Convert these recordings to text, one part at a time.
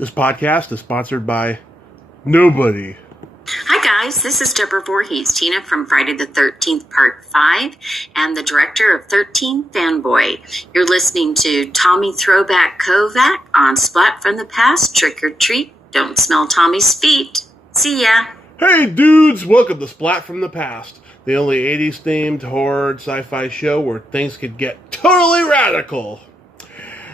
This podcast is sponsored by nobody. Hi guys, this is Deborah Voorhees, Tina from Friday the 13th Part 5, and the director of 13 Fanboy. You're listening to Tommy Throwback Kovac on Splat from the Past, Trick or Treat, Don't Smell Tommy's Feet. See ya! Hey dudes, welcome to Splat from the Past, the only 80s themed horror sci-fi show where things could get totally radical.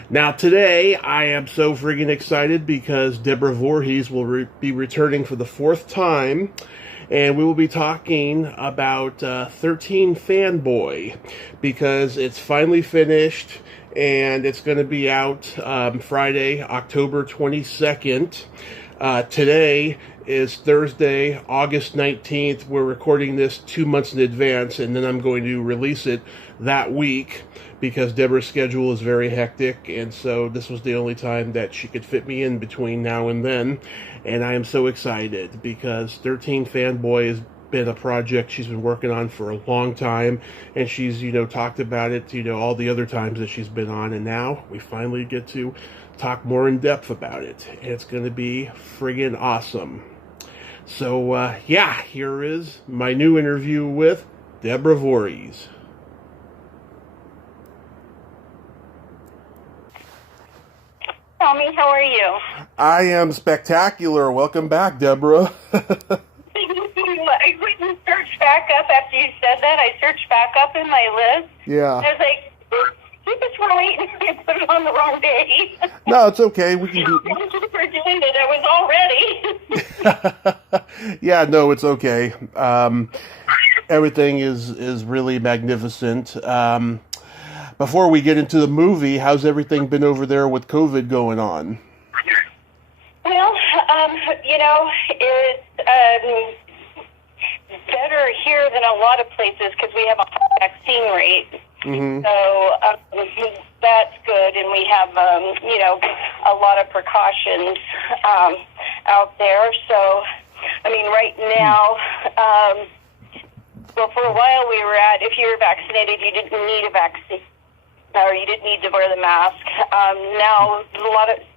Now today, I am so friggin' excited because Deborah Voorhees will be returning for the fourth time, and we will be talking about 13 Fanboy, because it's finally finished, and it's going to be out Friday, October 22nd. Today is Thursday, August 19th. We're recording this 2 months in advance, and then I'm going to release it that week, because Deborah's schedule is very hectic, and so this was the only time that she could fit me in between now and then, and I am so excited, because 13 Fanboy has been a project she's been working on for a long time, and she's, talked about it, all the other times that she's been on, and now we finally get to talk more in depth about it, and it's going to be friggin' awesome. So, here is my new interview with Deborah Voorhees. Tommy, how are you? I am spectacular. Welcome back, Deborah. I went and searched back up after you said that. I searched back up in my list. Yeah. I was like, keep it right. I put it on the wrong day. No, it's okay. We can do. Thank you for doing it. I was all ready. Yeah, no, it's okay. Everything is really magnificent. Before we get into the movie, how's everything been over there with COVID going on? Well, it's better here than a lot of places because we have a high vaccine rate. Mm-hmm. So that's good, and we have, a lot of precautions out there. So, right now, well, for a while we were at, if you were vaccinated, you didn't need a vaccine, or you didn't need to wear the mask. Now,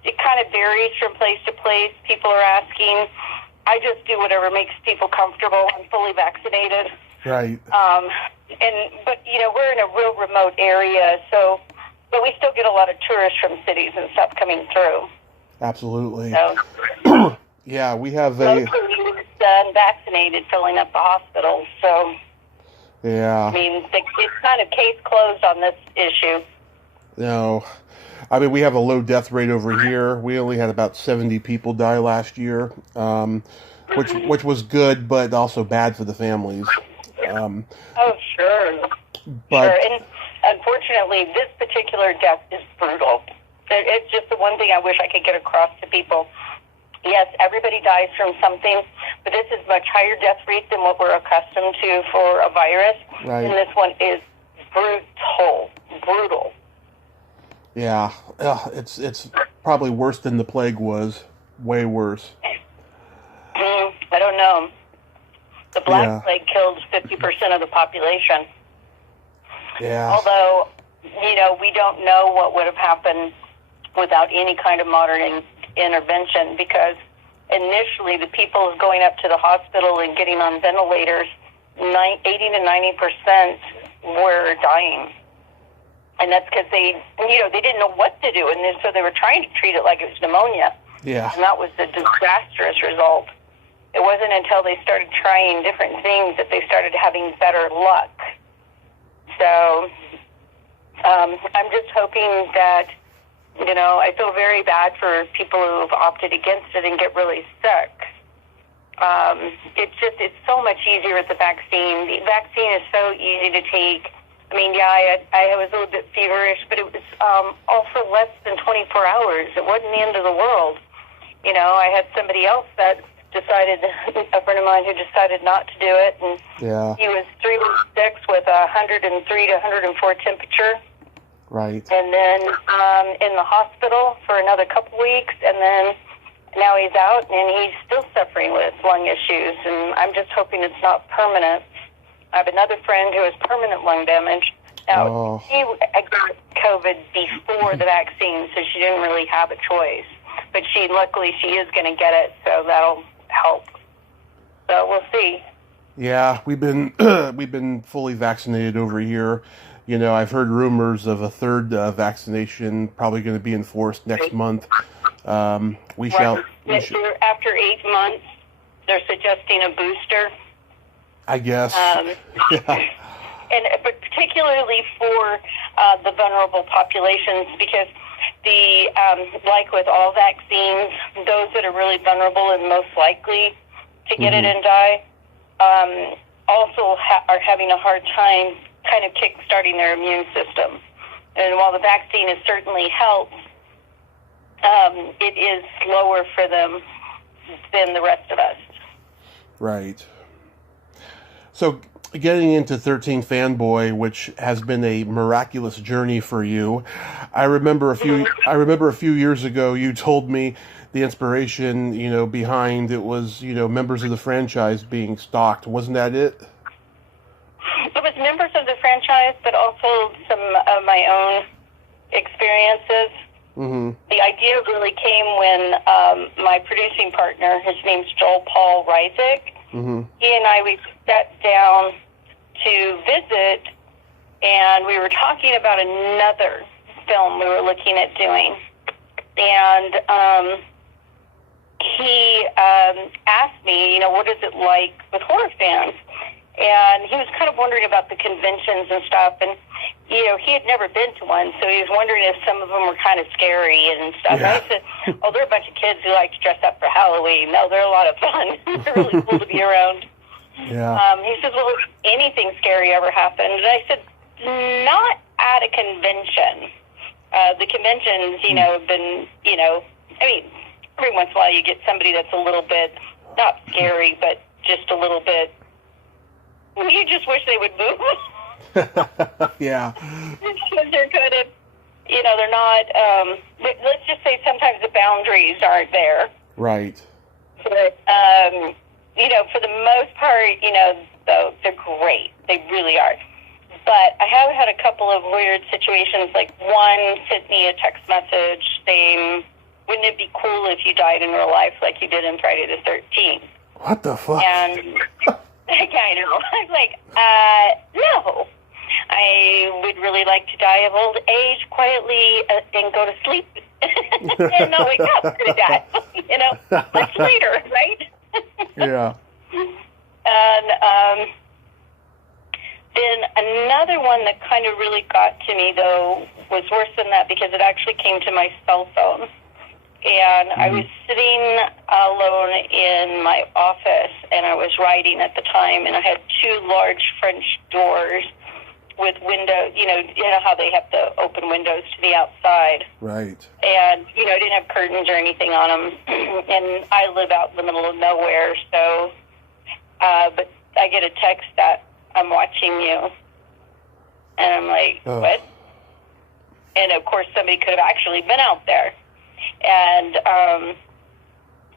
it kind of varies from place to place. People are asking. I just do whatever makes people comfortable. I'm fully vaccinated. Right. But we're in a real remote area, but we still get a lot of tourists from cities and stuff coming through. Absolutely. So, yeah, we have mostly unvaccinated filling up the hospitals, so. Yeah. It's kind of case closed on this issue. No. We have a low death rate over here. We only had about 70 people die last year, which was good, but also bad for the families. Oh, sure. But, sure. And unfortunately, this particular death is brutal. It's just the one thing I wish I could get across to people. Yes, everybody dies from something, but this is much higher death rate than what we're accustomed to for a virus. Right. And this one is brutal. Yeah, it's probably worse than the plague was. Way worse. I don't know. The Black Plague killed 50% of the population. Yeah. Although, we don't know what would have happened without any kind of modern intervention, because initially the people going up to the hospital and getting on ventilators, 80 to 90% were dying. And that's because they didn't know what to do, and so they were trying to treat it like it was pneumonia. Yeah. And that was the disastrous result. It wasn't until they started trying different things that they started having better luck. So I'm just hoping that, I feel very bad for people who've opted against it and get really sick. It's so much easier with the vaccine. The vaccine is so easy to take. I was a little bit feverish, but it was all for less than 24 hours. It wasn't the end of the world. I had somebody else that decided, a friend of mine who decided not to do it, and he was 3 weeks sick with 103 to 104 temperature. Right. And then in the hospital for another couple weeks, and then now he's out, and he's still suffering with lung issues, and I'm just hoping it's not permanent. I have another friend who has permanent lung damage. Now, she got COVID before the vaccine, so she didn't really have a choice. but luckily she is going to get it, so that'll help. So we'll see. Yeah, we've been fully vaccinated over here. You know, I've heard rumors of a third vaccination probably going to be enforced next month. After 8 months, they're suggesting a booster. I guess. Yeah. But particularly for the vulnerable populations, because like with all vaccines, those that are really vulnerable and most likely to get it and die also are having a hard time kind of kick-starting their immune system. And while the vaccine has certainly helped, it is slower for them than the rest of us. Right. So getting into 13 Fanboy, which has been a miraculous journey for you, I remember a few years ago you told me the inspiration, behind it was, members of the franchise being stalked. Wasn't that it? It was members of the franchise, but also some of my own experiences. Mm-hmm. The idea really came when my producing partner, his name's Joel Paul Reisig, he and I, we sat down to visit, and we were talking about another film we were looking at doing. And he asked me, what is it like with horror fans? And he was kind of wondering about the conventions and stuff, and he had never been to one, so he was wondering if some of them were kind of scary and stuff. Yeah. And I said, they're a bunch of kids who like to dress up for Halloween. No, they're a lot of fun. They're really cool to be around. Yeah. He says, well, if anything scary ever happened? And I said, not at a convention. The conventions, have been, every once in a while you get somebody that's a little bit, not scary, but just a little bit, you just wish they would move. Yeah. Because they're kind of, they're not, let's just say sometimes the boundaries aren't there. Right. But, for the most part, though, they're great. They really are. But I have had a couple of weird situations, like one sent me a text message saying, wouldn't it be cool if you died in real life like you did in Friday the 13th? What the fuck? And I know. I'm like, no. I would really like to die of old age quietly and go to sleep and not wake up to die. Much later, right? Yeah. And then another one that kind of really got to me, though, was worse than that because it actually came to my cell phone. And I was sitting alone in my office, and I was writing at the time, and I had two large French doors with windows, you know how they have the open windows to the outside. Right. And, I didn't have curtains or anything on them, and I live out in the middle of nowhere, so, but I get a text that I'm watching you, and I'm like, what? And, of course, somebody could have actually been out there. And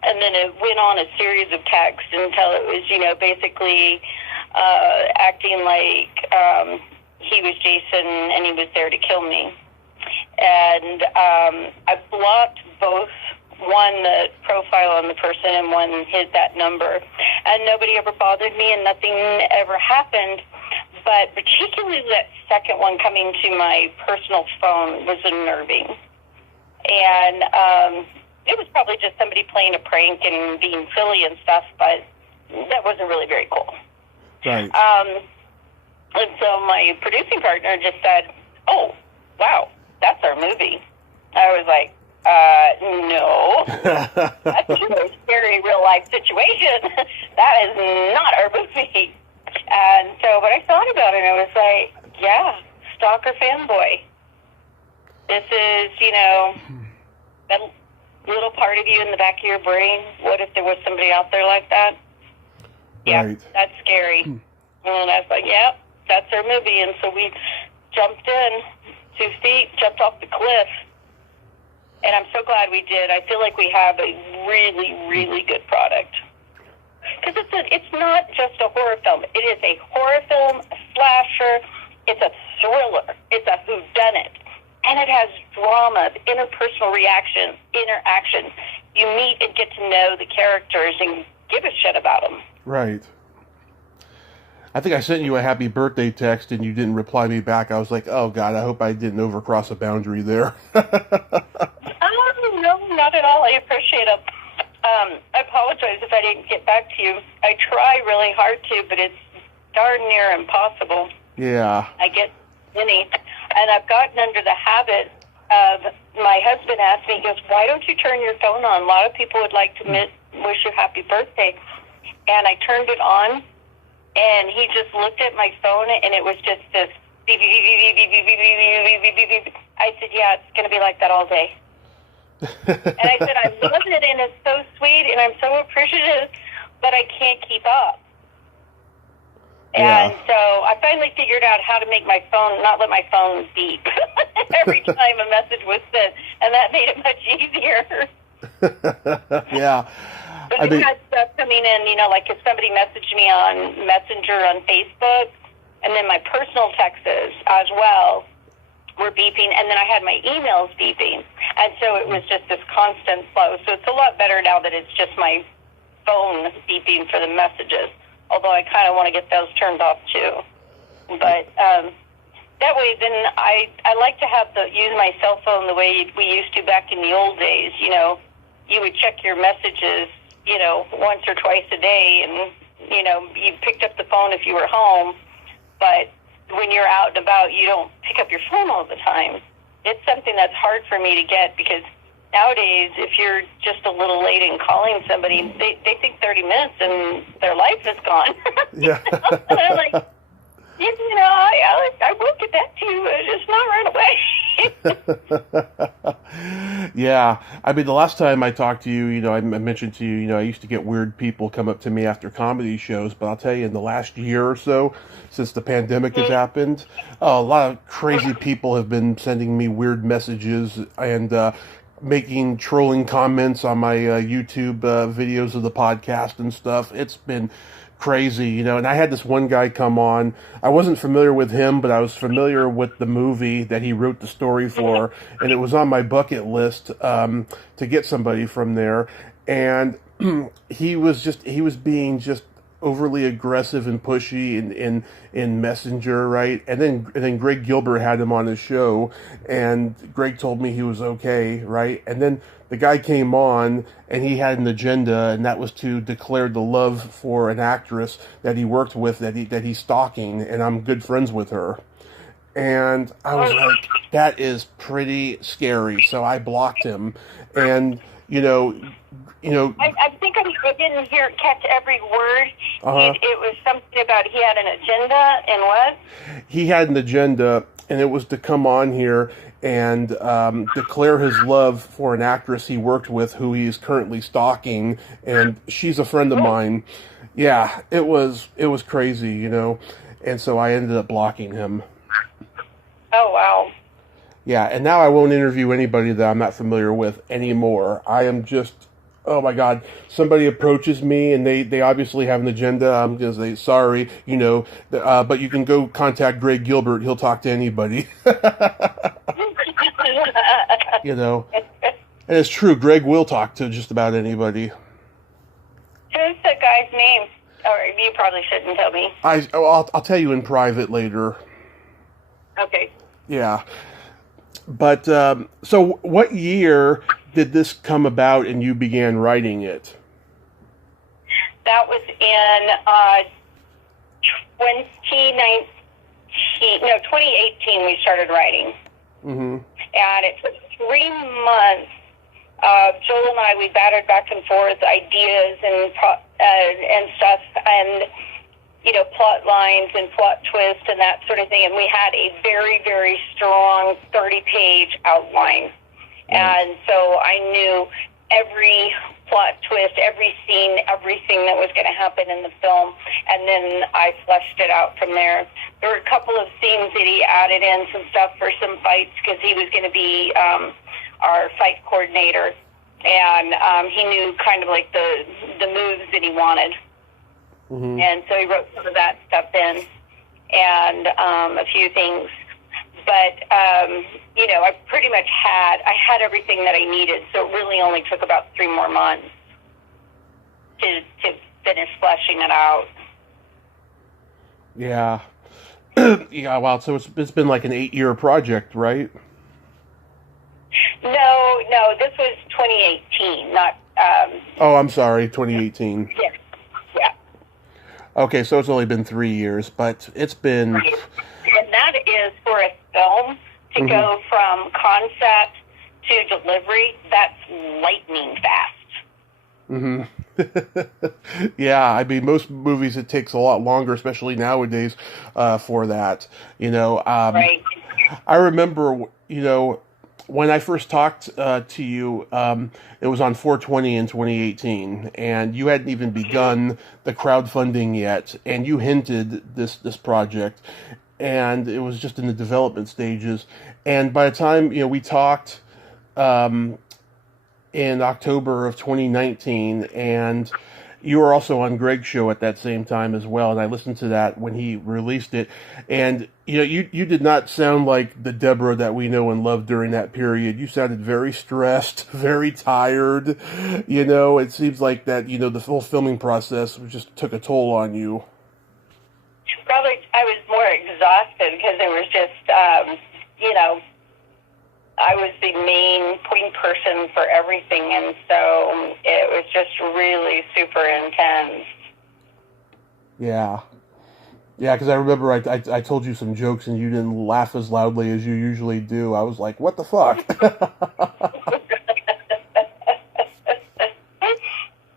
then it went on a series of texts until it was, basically acting like he was Jason and he was there to kill me. And I blocked both, one the profile on the person and one hid that number. And nobody ever bothered me and nothing ever happened. But particularly that second one coming to my personal phone was unnerving. And it was probably just somebody playing a prank and being silly and stuff, but that wasn't really very cool. Right. And so my producing partner just said, oh, wow, that's our movie. I was like, no, that's a really scary real-life situation. That is not our movie. And so, but I thought about it, and I was like, yeah, stalker fanboy. This is, that little part of you in the back of your brain. What if there was somebody out there like that? Yeah, right. That's scary. And I was like, yeah, that's our movie. And so we jumped in 2 feet, jumped off the cliff. And I'm so glad we did. I feel like we have a really, really good product. Because it's not just a horror film. It is a horror film, a slasher. It's a thriller. It's a whodunit. and it has drama, interpersonal interactions. You meet and get to know the characters and give a shit about them. Right. I think I sent you a happy birthday text and you didn't reply me back. I was like, oh God, I hope I didn't overcross a boundary there. No, not at all. I appreciate it. I apologize if I didn't get back to you. I try really hard to, but it's darn near impossible. Yeah. I get many. And I've gotten under the habit of, my husband asked me, he goes, why don't you turn your phone on? A lot of people would like to wish you happy birthday. And I turned it on, and he just looked at my phone, and it was just this beep, beep, beep, beep, beep, beep, beep, beep, beep, beep, beep. I said, yeah, it's going to be like that all day. And I said, I love it, and it's so sweet, and I'm so appreciative, but I can't keep up. Yeah. And so I finally figured out how to make my phone, not let my phone beep every time a message was sent, and that made it much easier. Yeah. But we've had stuff coming in, like if somebody messaged me on Messenger on Facebook, and then my personal texts as well were beeping, and then I had my emails beeping. And so it was just this constant flow. So it's a lot better now that it's just my phone beeping for the messages, although I kind of want to get those turned off too. But that way, then I like to use my cell phone the way we used to back in the old days. You would check your messages, once or twice a day, and, you picked up the phone if you were home. But when you're out and about, you don't pick up your phone all the time. It's something that's hard for me to get, because nowadays, if you're just a little late in calling somebody, they think 30 minutes and their life is gone. Yeah. And I'm like, I will get back to you, just not right away. Yeah. I mean, the last time I talked to you, I mentioned to you, I used to get weird people come up to me after comedy shows, but I'll tell you, in the last year or so, since the pandemic has happened, a lot of crazy people have been sending me weird messages and making trolling comments on my YouTube videos of the podcast and stuff. It's been crazy, and I had this one guy come on. I wasn't familiar with him, but I was familiar with the movie that he wrote the story for, and it was on my bucket list to get somebody from there. And he was being just overly aggressive and pushy in Messenger, right? And then Greg Gilbert had him on his show, and Greg told me he was okay, right? And then the guy came on, and he had an agenda, and that was to declare the love for an actress that he worked with, that he's stalking, and I'm good friends with her. And I was like, that is pretty scary. So I blocked him, and I think I didn't catch every word. It was something about he had an agenda, and what? He had an agenda, and it was to come on here and declare his love for an actress he worked with who he is currently stalking, and she's a friend of mine. Yeah, it was crazy, and so I ended up blocking him. Oh, wow. Yeah, and now I won't interview anybody that I'm not familiar with anymore. I am just, oh my God, somebody approaches me and they obviously have an agenda. I'm going to say, sorry, but you can go contact Greg Gilbert. He'll talk to anybody. And it's true. Greg will talk to just about anybody. Who's the guy's name? Or you probably shouldn't tell me. I'll tell you in private later. Okay. Yeah. But, so what year did this come about and you began writing it? That was in 2018 we started writing. Mm-hmm. And it took 3 months. Joel and I, we battered back and forth ideas and stuff, and plot lines and plot twists and that sort of thing. And we had a very, very strong 30-page outline. And so I knew every plot twist, every scene, everything that was going to happen in the film. And then I fleshed it out from there. There were a couple of scenes that he added in some stuff for some fights, because he was going to be our fight coordinator. And he knew kind of like the moves that he wanted. Mm-hmm. And so he wrote some of that stuff in, and a few things. But, I pretty much had everything that I needed, so it really only took about 3 more months to finish fleshing it out. Yeah. Yeah, wow, so it's been like an 8-year project, right? No, this was 2018, not... Oh, I'm sorry, 2018. Yeah. Okay, so it's only been 3 years, but it's been... And that is for a film to go from concept to delivery, that's lightning fast. Yeah, I mean, most movies it takes a lot longer, especially nowadays, for that. Right. I remember, when I first talked to you, it was on 420 in 2018, and you hadn't even begun the crowdfunding yet, and you hinted this project, and it was just in the development stages. And by the time we talked in October of 2019, and you were also on Greg's show at that same time as well, and I listened to that when he released it, and you did not sound like the Deborah that we know and love during that period. You sounded very stressed, very tired. It seems like that the whole filming process just took a toll on you. Probably I was more exhausted because it was just, I was the main point person for everything, and so it was just really super intense. Yeah, because I remember I told you some jokes and you didn't laugh as loudly as you usually do. I was like, what the fuck?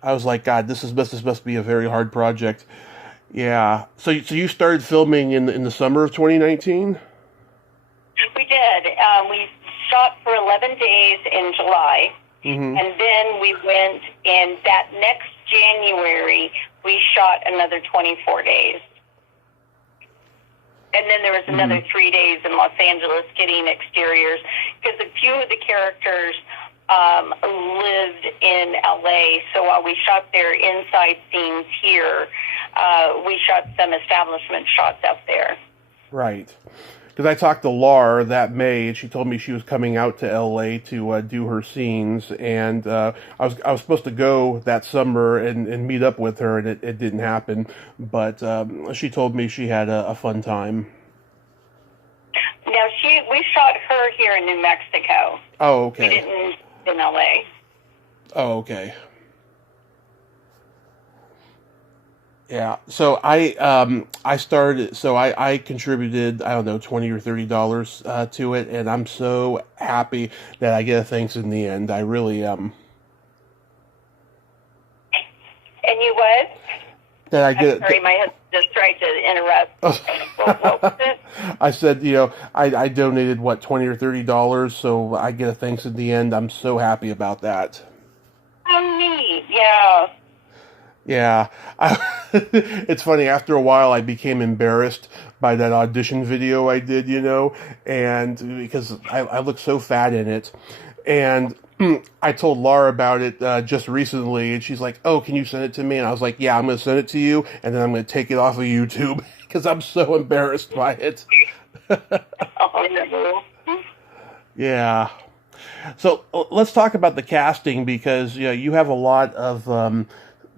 I was like, God, this must be a very hard project. Yeah. So you started filming in the summer of 2019? We did. We shot for 11 days in July, and then we went in that next January, we shot another 24 days. And then there was another 3 days in Los Angeles getting exteriors, because a few of the characters lived in LA, so while we shot their inside scenes here, we shot some establishment shots up there. Right. Because I talked to Laura that May, and she told me she was coming out to LA to do her scenes, and I was supposed to go that summer and meet up with her, and it didn't happen. But she told me she had a fun time. Now we shot her here in New Mexico. Oh, okay. We didn't in LA. Oh, okay. Yeah, so I started. So I contributed, I don't know, $20 or $30 to it, and I'm so happy that I get a thanks in the end. I really am. And you what? That I get. I'm sorry, my husband just tried to interrupt. What was it? I said, I donated $20 or $30, so I get a thanks in the end. I'm so happy about that. Oh, neat. Yeah. Yeah, it's funny, after a while I became embarrassed by that audition video I did, and because I look so fat in it, and I told Laura about it just recently, and she's like, oh, can you send it to me? And I was like, yeah, I'm going to send it to you, and then I'm going to take it off of YouTube, because I'm so embarrassed by it. Oh, no. Yeah. So let's talk about the casting, because you have a lot of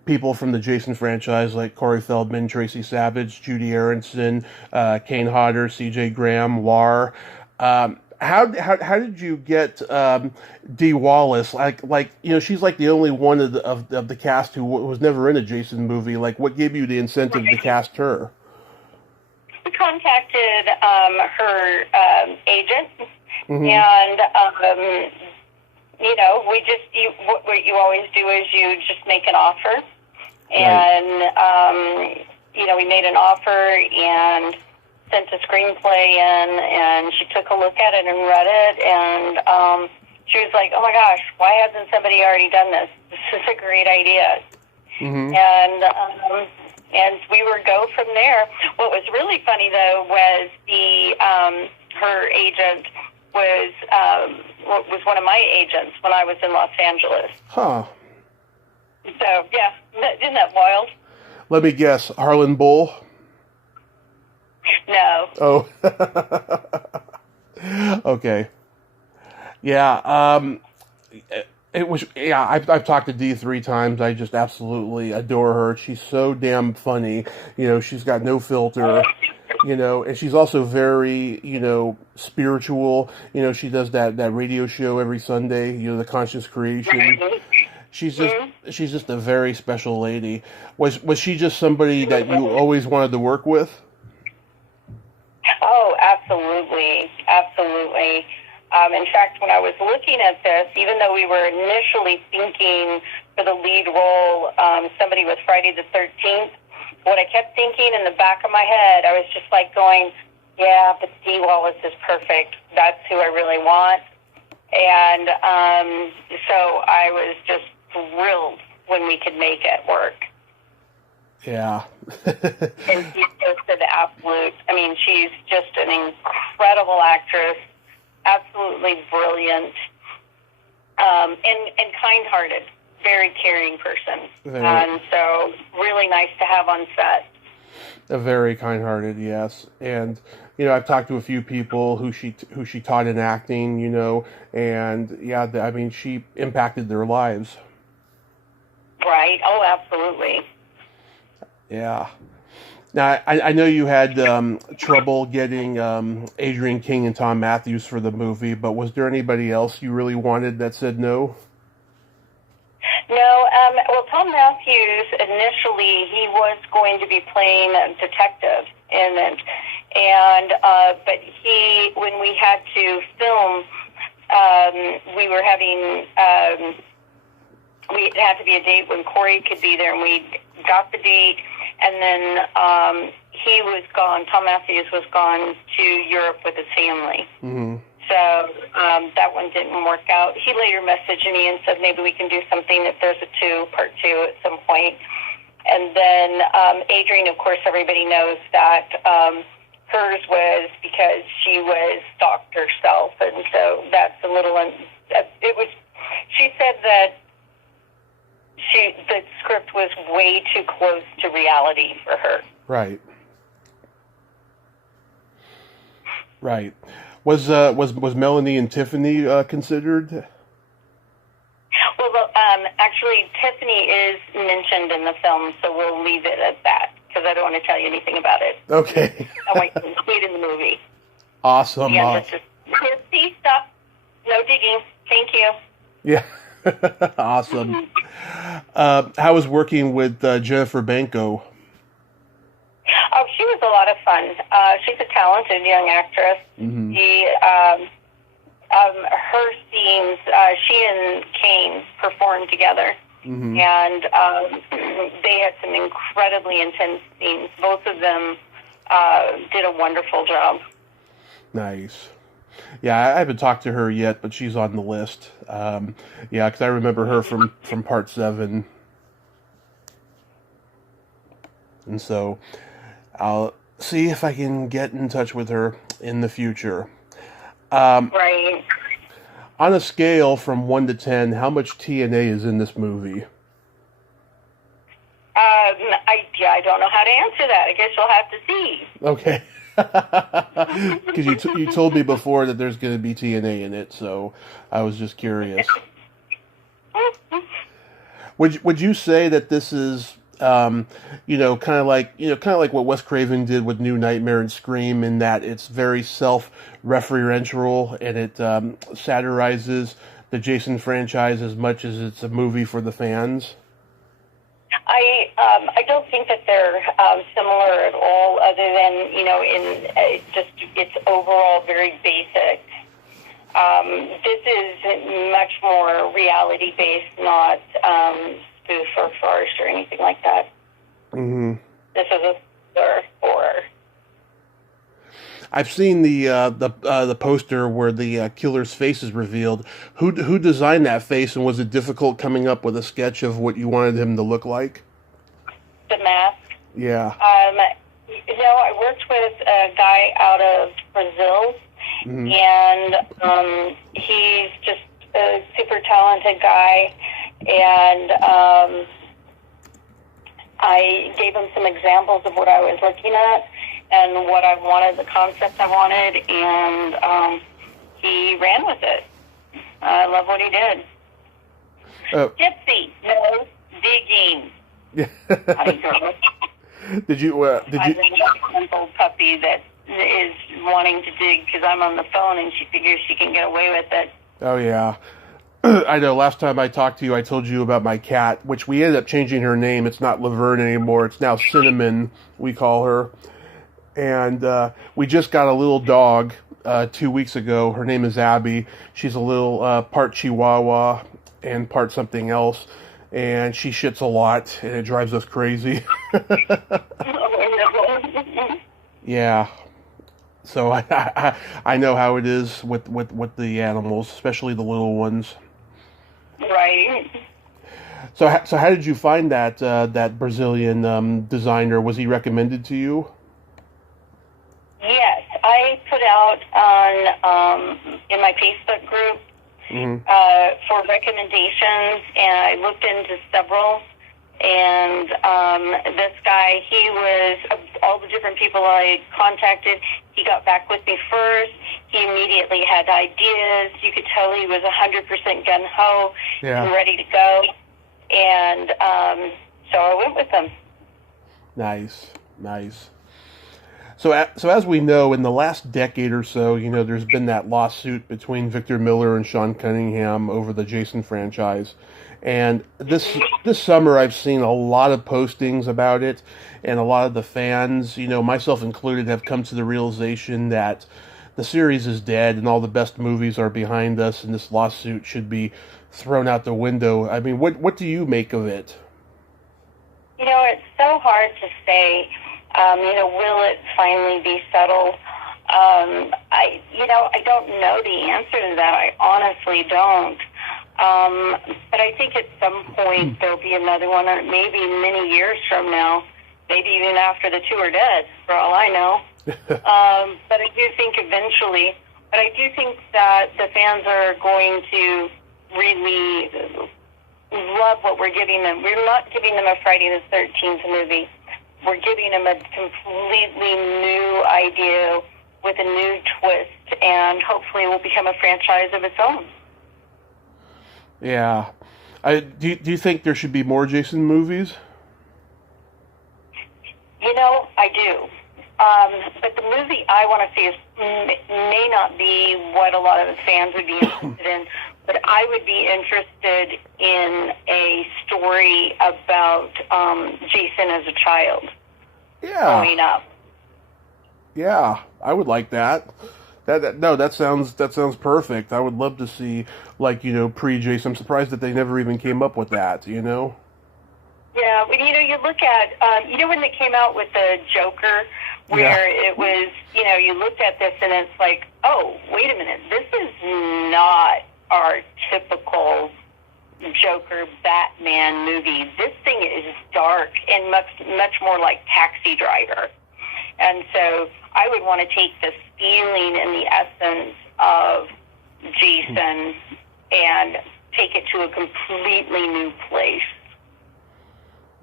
people from the Jason franchise, like Corey Feldman, Tracy Savage, Judy Aronson, Kane Hodder, C.J. Graham, Lar. How did you get Dee Wallace? Like she's like the only one of the cast who was never in a Jason movie. Like, what gave you the incentive to cast her? We contacted her agent, and what you always do is you just make an offer. And, we made an offer and sent a screenplay in, and she took a look at it and read it, and she was like, oh my gosh, why hasn't somebody already done this? This is a great idea. And we would go from there. What was really funny, though, was her agent was one of my agents when I was in Los Angeles. Huh. So, yeah, isn't that wild? Let me guess, Harlan Bull? No. Oh. Okay. Yeah. It was. Yeah. I've talked to Dee 3 times. I just absolutely adore her. She's so damn funny. She's got no filter. And she's also very, spiritual. She does that radio show every Sunday. The Conscious Creation. She's just a very special lady. Was she just somebody that you always wanted to work with? Oh, absolutely, absolutely. In fact, when I was looking at this, even though we were initially thinking for the lead role, somebody with Friday the 13th, what I kept thinking in the back of my head, I was just like going, yeah, but Dee Wallace is perfect. That's who I really want. And so I was just thrilled when we could make it work. Yeah. And she's just an absolute, she's just an incredible actress, absolutely brilliant, and kind-hearted, very caring person. And so really nice to have on set. Very kind-hearted, yes. And, I've talked to a few people who she taught in acting, and yeah, she impacted their lives. Right. Oh, absolutely. Yeah. Now, I know you had trouble getting Adrienne King and Tom Matthews for the movie, but was there anybody else you really wanted that said no? No. Well, Tom Matthews, initially, he was going to be playing a detective in it. And, but when we had to film, it had to be a date when Corey could be there, and we got the date. And then Tom Matthews was gone to Europe with his family. Mm-hmm. So that one didn't work out. He later messaged me and said maybe we can do something if there's part two at some point. And then Adrienne, of course, everybody knows that hers was because she was stalked herself. And so that's a little, she said that the script was way too close to reality for her. Right. Right. Was Melanie and Tiffany considered? Well, actually, Tiffany is mentioned in the film, so we'll leave it at that because I don't want to tell you anything about it. Okay. I want you to see it in the movie. Awesome. Yeah, just see stuff. No digging. Thank you. Yeah. Awesome. How was working with Jennifer Banco? Oh, she was a lot of fun. She's a talented young actress. Mm-hmm. Her scenes, she and Kane performed together, mm-hmm. and they had some incredibly intense scenes. Both of them did a wonderful job. Nice. Yeah, I haven't talked to her yet, but she's on the list. Yeah, because I remember her from Part 7. And so I'll see if I can get in touch with her in the future. Right. On a scale from 1 to 10, how much TNA is in this movie? I don't know how to answer that. I guess you'll have to see. Okay. Because you told me before that there's going to be TNA in it, so I was just curious. Would you say that this is kind of like what Wes Craven did with New Nightmare and Scream, in that it's very self-referential and it satirizes the Jason franchise as much as it's a movie for the fans? I don't think that they're similar at all, other than, in just it's overall very basic. This is much more reality-based, not spoof or farce or anything like that. Mm-hmm. This is a thriller horror. I've seen the poster where the killer's face is revealed. Who designed that face, and was it difficult coming up with a sketch of what you wanted him to look like? The mask. Yeah. I worked with a guy out of Brazil, mm-hmm. and he's just a super talented guy, and I gave him some examples of what I was looking at and what I wanted, the concept I wanted, and he ran with it. I love what he did. Gypsy, no digging. Did you? I have a simple puppy that is wanting to dig because I'm on the phone and she figures she can get away with it. Oh, yeah. I know, last time I talked to you, I told you about my cat, which we ended up changing her name. It's not Laverne anymore. It's now Cinnamon, we call her. And we just got a little dog 2 weeks ago. Her name is Abby. She's a little part Chihuahua and part something else. And she shits a lot, and it drives us crazy. Yeah. So I know how it is with the animals, especially the little ones. Right. So how did you find that Brazilian designer? Was he recommended to you? Yes, I put out on in my Facebook group for recommendations, and I looked into several. And this guy, he was, all the different people I contacted, he got back with me first. He immediately had ideas. You could tell he was 100% gung-ho and ready to go. And so I went with him. Nice. So as we know, in the last decade or so, there's been that lawsuit between Victor Miller and Sean Cunningham over the Jason franchise. And this summer, I've seen a lot of postings about it, and a lot of the fans, myself included, have come to the realization that the series is dead and all the best movies are behind us, and this lawsuit should be thrown out the window. I mean, what do you make of it? It's so hard to say. Will it finally be settled? I don't know the answer to that. I honestly don't. But I think at some point there'll be another one, or maybe many years from now, maybe even after the two are dead, for all I know. But I do think eventually, but I do think that the fans are going to really love what we're giving them. We're not giving them a Friday the 13th movie. We're giving them a completely new idea with a new twist, and hopefully it will become a franchise of its own. Yeah. Do you think there should be more Jason movies? I do. But the movie I want to see may not be what a lot of the fans would be interested in, but I would be interested in a story about Jason as a child growing up. Yeah, I would like that. That sounds perfect. I would love to see, pre-Jason. I'm surprised that they never even came up with that, Yeah, but you look at, when they came out with the Joker, where it was, you looked at this and it's like, oh, wait a minute, this is not our typical Joker Batman movie. This thing is dark and much more like Taxi Driver. And so I would want to take the feeling and the essence of Jason and take it to a completely new place.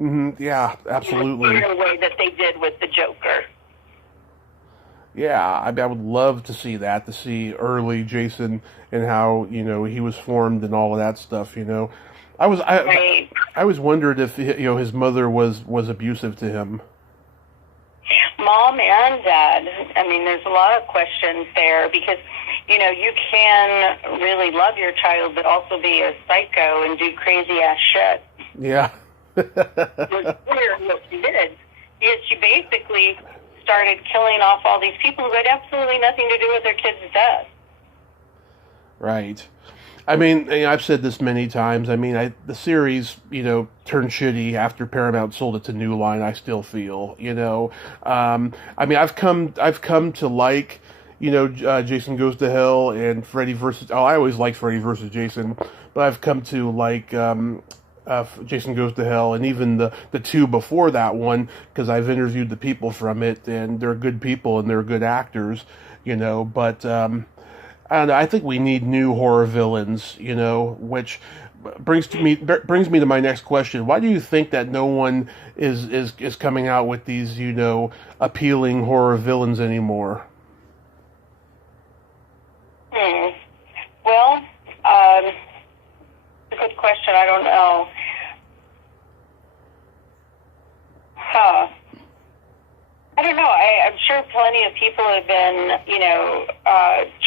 Mm-hmm. Yeah, absolutely. In a way that they did with the Joker. Yeah, I would love to see that, to see early Jason and how, he was formed and all of that stuff, I always wondered if, his mother was abusive to him. Mom and Dad. I mean, there's a lot of questions there because, you can really love your child but also be a psycho and do crazy-ass shit. Yeah. It was clear what she did. She basically started killing off all these people who had absolutely nothing to do with their kids' death. Right. I mean, I've said this many times. I mean, the series, turned shitty after Paramount sold it to New Line. I still feel, I mean, I've come to like, Jason Goes to Hell and Freddy versus. Oh, I always liked Freddy versus Jason, but I've come to like Jason Goes to Hell, and even the two before that one, because I've interviewed the people from it, and they're good people and they're good actors, But I don't know, I think we need new horror villains, which brings me to my next question. Why do you think that no one is coming out with these, appealing horror villains anymore? I question. I don't know. I don't know. I'm sure plenty of people have been,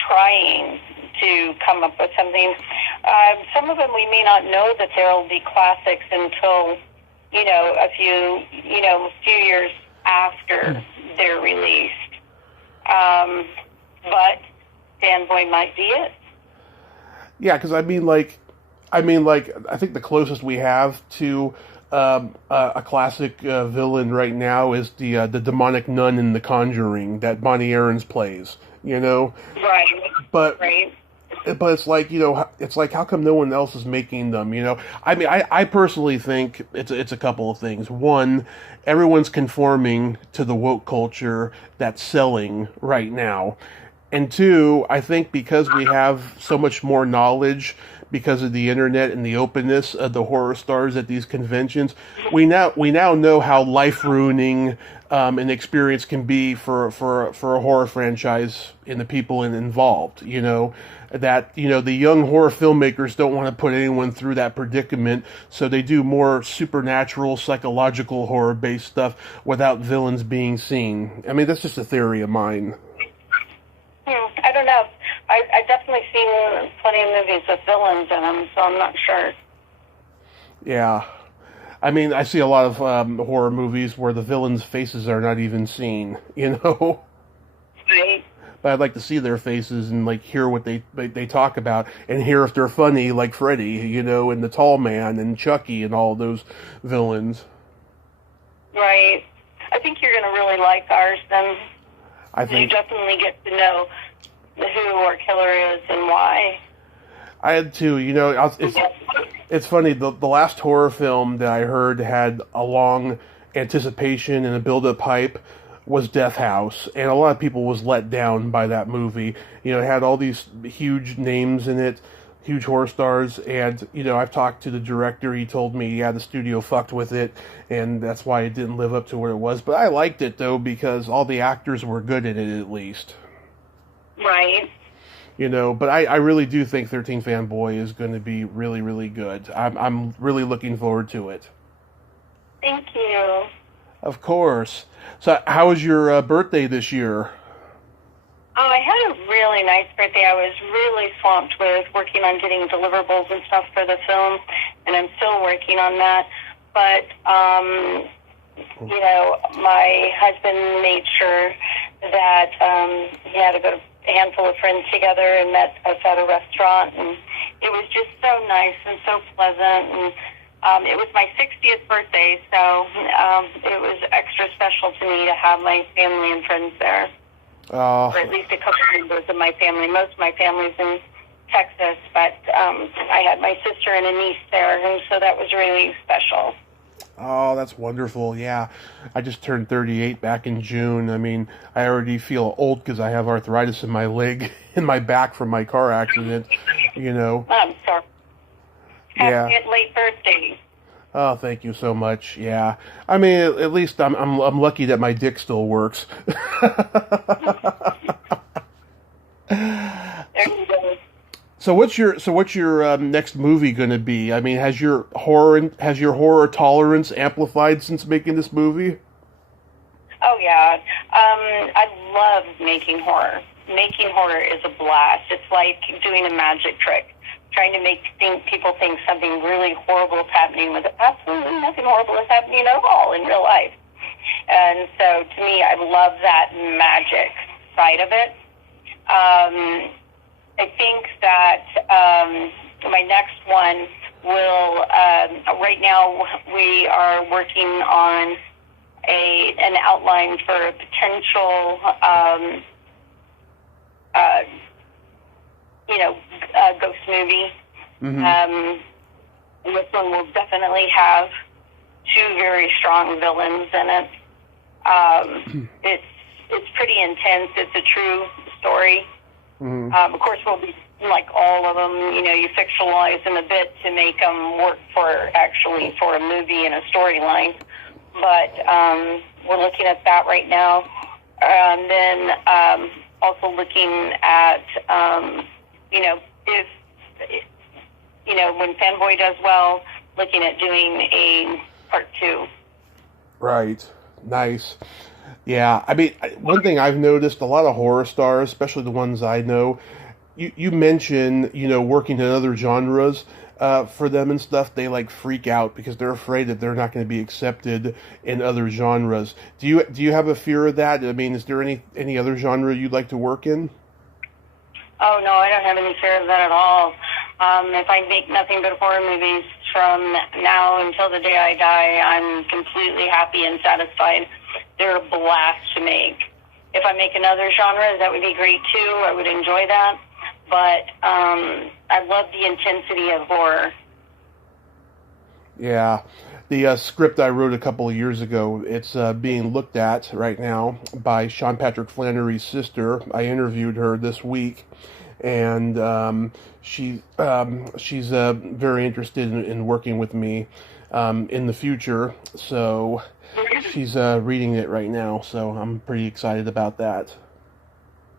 trying to come up with something. Some of them we may not know that there'll be classics until, a few years after they're released. But Fanboy might be it. Yeah, because I think the closest we have to a classic villain right now is the demonic nun in The Conjuring that Bonnie Aarons plays. Right. But right. But it's like how come no one else is making them? I personally think it's a couple of things. One, everyone's conforming to the woke culture that's selling right now. And two, I think because we have so much more knowledge because of the internet and the openness of the horror stars at these conventions, we now know how life ruining an experience can be for a horror franchise and the people involved. That the young horror filmmakers don't want to put anyone through that predicament, so they do more supernatural, psychological horror based stuff without villains being seen. I mean, that's just a theory of mine. I don't know. I've definitely seen plenty of movies with villains in them, so I'm not sure. Yeah. I mean, I see a lot of horror movies where the villains' faces are not even seen, Right. But I'd like to see their faces and, hear what they talk about and hear if they're funny, like Freddy, and the Tall Man and Chucky and all those villains. Right. I think you're going to really like ours, then. I think you definitely get to know who our killer is and why. I had to, it's funny, the last horror film that I heard had a long anticipation and a build-up hype was Death House, and a lot of people was let down by that movie. It had all these huge names in it, huge horror stars, and, I've talked to the director, he told me, yeah, the studio fucked with it, and that's why it didn't live up to what it was. But I liked it, though, because all the actors were good in it, at least. Right. But I really do think 13 Fanboy is going to be really, really good. I'm really looking forward to it. Thank you. Of course. So, how was your birthday this year? Oh, I had a really nice birthday. I was really swamped with working on getting deliverables and stuff for the film, and I'm still working on that. But, my husband made sure that he had a handful of friends together and met us at a restaurant, and it was just so nice and so pleasant. And it was my 60th birthday, so it was extra special to me to have my family and friends there. Or at least a couple members of my family. Most of my family's in Texas, but I had my sister and a niece there, and so that was really special. Oh, that's wonderful. Yeah. I just turned 38 back in June. I mean, I already feel old because I have arthritis in my leg, in my back from my car accident, I'm sorry. Yeah. Happy late birthday. Oh, thank you so much. Yeah. I mean, at least I'm lucky that my dick still works. There you go. So what's your next movie going to be? I mean, has your horror tolerance amplified since making this movie? Oh yeah, I love making horror. Making horror is a blast. It's like doing a magic trick, trying to make people think something really horrible is happening with it. Absolutely nothing horrible is happening at all in real life. And so, to me, I love that magic side of it. I think that my next one will, right now we are working on an outline for a potential, ghost movie. Mm-hmm. And this one will definitely have two very strong villains in it. It's pretty intense. It's a true story. Mm-hmm. Of course, we'll be like all of them. You fictionalize them a bit to make them work for a movie and a storyline. But we're looking at that right now. And then also looking at, if when Fanboy does well, looking at doing a part 2. Right. Nice. Yeah, I mean, one thing I've noticed, a lot of horror stars, especially the ones I know, you mention, working in other genres for them and stuff, they like freak out because they're afraid that they're not going to be accepted in other genres. Do you have a fear of that? I mean, is there any other genre you'd like to work in? Oh, no, I don't have any fear of that at all. If I make nothing but horror movies from now until the day I die, I'm completely happy and satisfied. They're a blast to make. If I make another genre, that would be great too. I would enjoy that. But I love the intensity of horror. Yeah. The script I wrote a couple of years ago, it's being looked at right now by Sean Patrick Flannery's sister. I interviewed her this week, and she's very interested in working with me in the future. So she's reading it right now, so I'm pretty excited about that.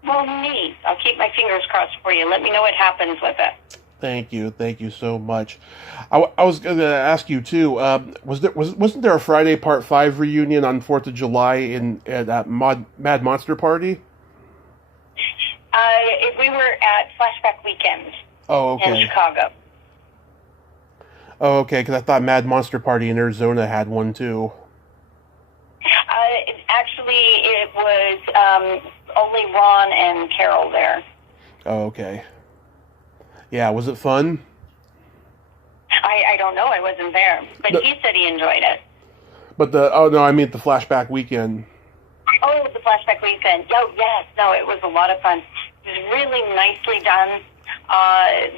Well, neat. I'll keep my fingers crossed for you. Let me know what happens with it. Thank you so much. I was going to ask you too. Wasn't there a Friday Part 5 reunion on 4th of July at Mad Monster Party? If we were at Flashback Weekend. Oh, okay. In Chicago. Oh, okay. Because I thought Mad Monster Party in Arizona had one too. Actually, it was only Ron and Carol there. Oh, okay. Yeah, was it fun? I don't know. I wasn't there, but he said he enjoyed it. But I mean the Flashback Weekend. Oh, the Flashback Weekend. Oh, yes. No, it was a lot of fun. It was really nicely done.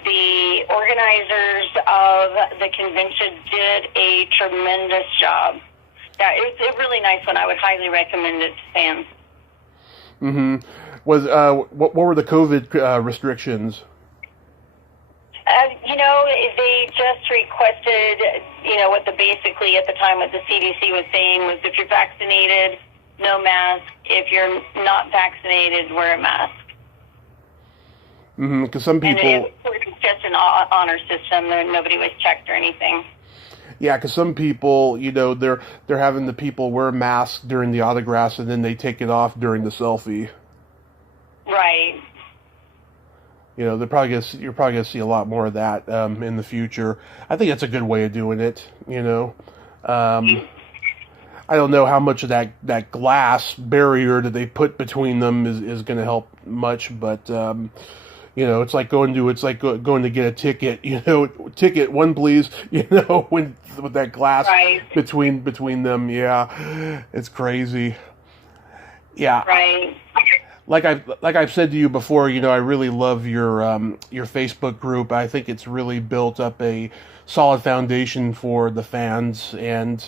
The organizers of the convention did a tremendous job. Yeah, it was a really nice one. I would highly recommend it to fans. Mm-hmm. Was what were the COVID restrictions? They just requested, what basically at the time what the CDC was saying was if you're vaccinated, no mask. If you're not vaccinated, wear a mask. Mm-hmm. Because some people... And it was just an honor system. Nobody was checked or anything. Yeah, because some people, they're having the people wear masks during the autographs and then they take it off during the selfie. Right. You're probably gonna see a lot more of that in the future. I think that's a good way of doing it. I don't know how much of that glass barrier that they put between them is going to help much, but it's like going to get a ticket. Ticket one, please. With that glass right. between them. Yeah, it's crazy. Yeah. Right. Like I've said to you before, I really love your Facebook group. I think it's really built up a solid foundation for the fans, and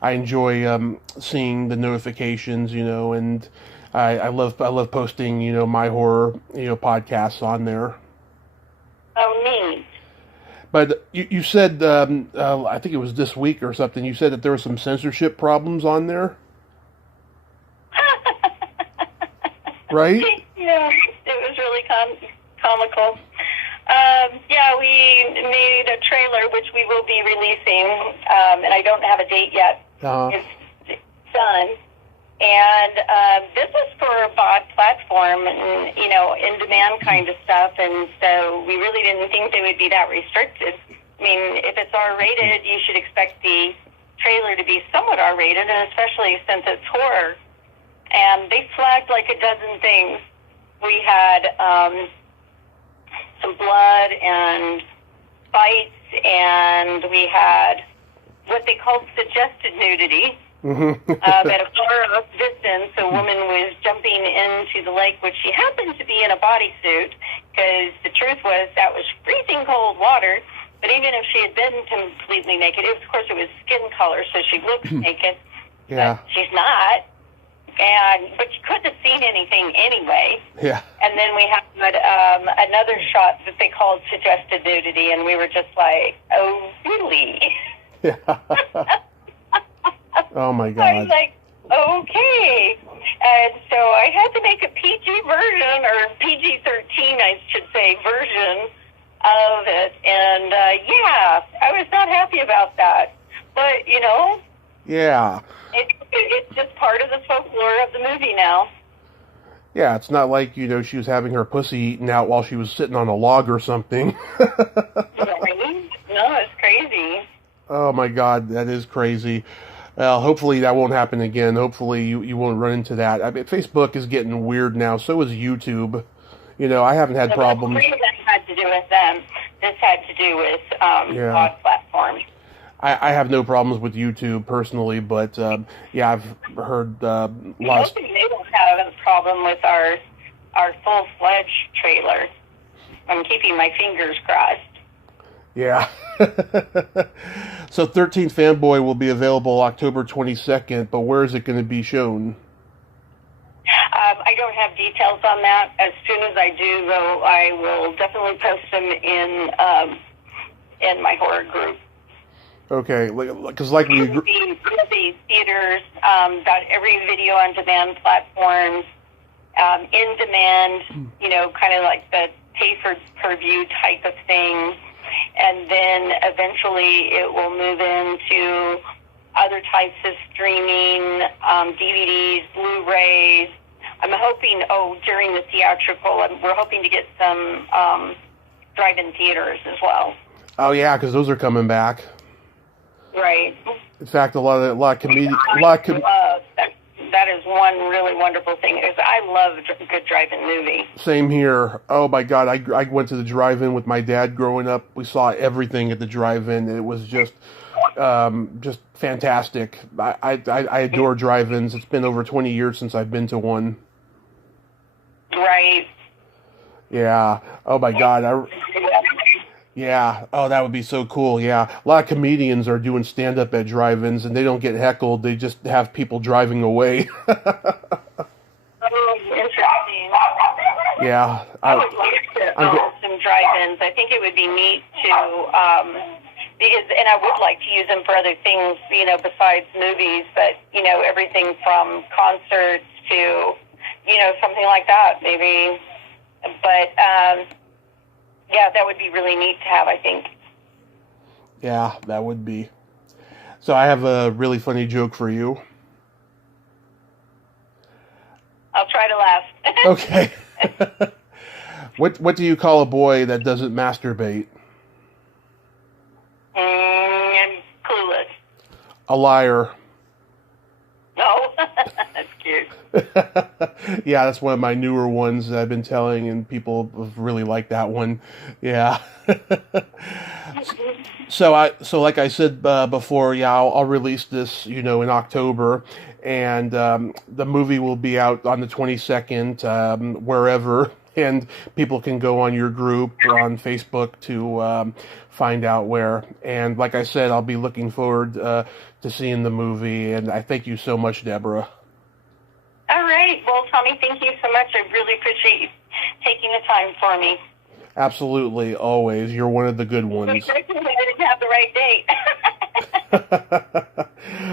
I enjoy seeing the notifications, and I love posting, my horror, podcasts on there. Oh, neat. But you said, I think it was this week or something, you said that there were some censorship problems on there. Right? Yeah, it was really comical. We made a trailer, which we will be releasing, and I don't have a date yet. It's done. And this is for a broad platform and, in-demand kind of stuff, and so we really didn't think they would be that restricted. I mean, if it's R-rated, you should expect the trailer to be somewhat R-rated, and especially since it's horror. And they flagged like a dozen things. We had some blood and fights, and we had what they called suggested nudity. At a far off distance, a woman was jumping into the lake, which she happened to be in a bodysuit, because the truth was that was freezing cold water. But even if she had been completely naked, of course it was skin color, so she looked naked. Yeah. But she's not. But you couldn't have seen anything anyway. Yeah. And then we had another shot that they called suggested nudity, and we were just like, oh, really? Yeah. Oh, my God. I was like, okay. And so I had to make a PG version, or PG-13, I should say, version of it. And, yeah, I was not happy about that. But, you know, Yeah. it's just part of the folklore of the movie now. Yeah, it's not like, you know, she was having her pussy eaten out while she was sitting on a log or something. Right? No, it's crazy. Oh my God, that is crazy. Well, hopefully that won't happen again. Hopefully you won't run into that. I mean, Facebook is getting weird now. So is YouTube. You know, I haven't had problems. This had to do with them. This had to do with pod platforms. I have no problems with YouTube personally, but yeah, I've heard lots. Hoping they don't have a problem with our full-fledged trailer. I'm keeping my fingers crossed. Yeah. So 13th Fanboy will be available October 22nd, but where is it going to be shown? I don't have details on that. As soon as I do, though, I will definitely post them in my horror group. Okay, because like we the theaters, got every video on demand platforms, in demand, you know, kind of like the pay per view type of thing, and then eventually it will move into other types of streaming, DVDs, Blu-rays. I'm hoping, during the theatrical, we're hoping to get some drive-in theaters as well. Oh yeah, because those are coming back. Right. In fact, a lot of comedians. That is one really wonderful thing. Is I love a good drive-in movie. Same here. Oh my God, I went to the drive-in with my dad growing up. We saw everything at the drive-in, and it was just fantastic. I adore drive-ins. It's been over 20 years since I've been to one. Right. Yeah. Oh my God. Yeah. Oh, that would be so cool. Yeah. A lot of comedians are doing stand-up at drive-ins, and they don't get heckled. They just have people driving away. Interesting. Yeah. I would like to some drive-ins. I think it would be neat to, and I would like to use them for other things, you know, besides movies, but, you know, everything from concerts to, you know, something like that, maybe. But, yeah, that would be really neat to have, I think. Yeah, that would be. So I have a really funny joke for you. I'll try to laugh. Okay. What do you call a boy that doesn't masturbate? I'm clueless. A liar. No, that's cute. Yeah, that's one of my newer ones that I've been telling, and people have really liked that one. Yeah. So like I said before, yeah, I'll release this, you know, in October, and the movie will be out on the 22nd, wherever, and people can go on your group or on Facebook to find out where. And like I said, I'll be looking forward to seeing the movie, and I thank you so much, Deborah. All right. Well, Tommy, thank you so much. I really appreciate you taking the time for me. Absolutely, always. You're one of the good ones. I didn't have the right date.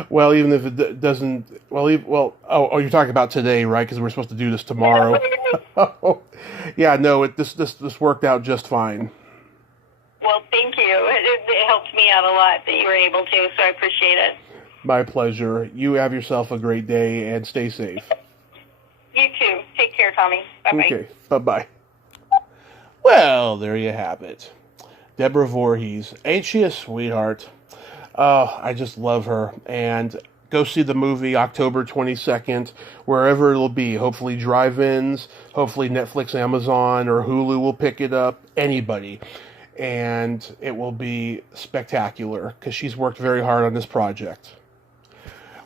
Well, even if it doesn't, you're talking about today, right? Because we're supposed to do this tomorrow. Yeah, no, this worked out just fine. Well, thank you. It helped me out a lot that you were able to, so I appreciate it. My pleasure. You have yourself a great day and stay safe. You too. Take care, Tommy. Bye-bye. Okay, bye-bye. Well, there you have it. Deborah Voorhees. Ain't she a sweetheart? Oh, I just love her. And go see the movie October 22nd, wherever it'll be. Hopefully drive-ins, hopefully Netflix, Amazon, or Hulu will pick it up. Anybody. And it will be spectacular, because she's worked very hard on this project.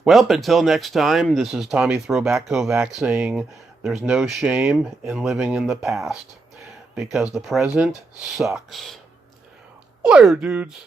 Well, until next time, this is Tommy Throwback Kovac saying, there's no shame in living in the past, because the present sucks. Later, dudes.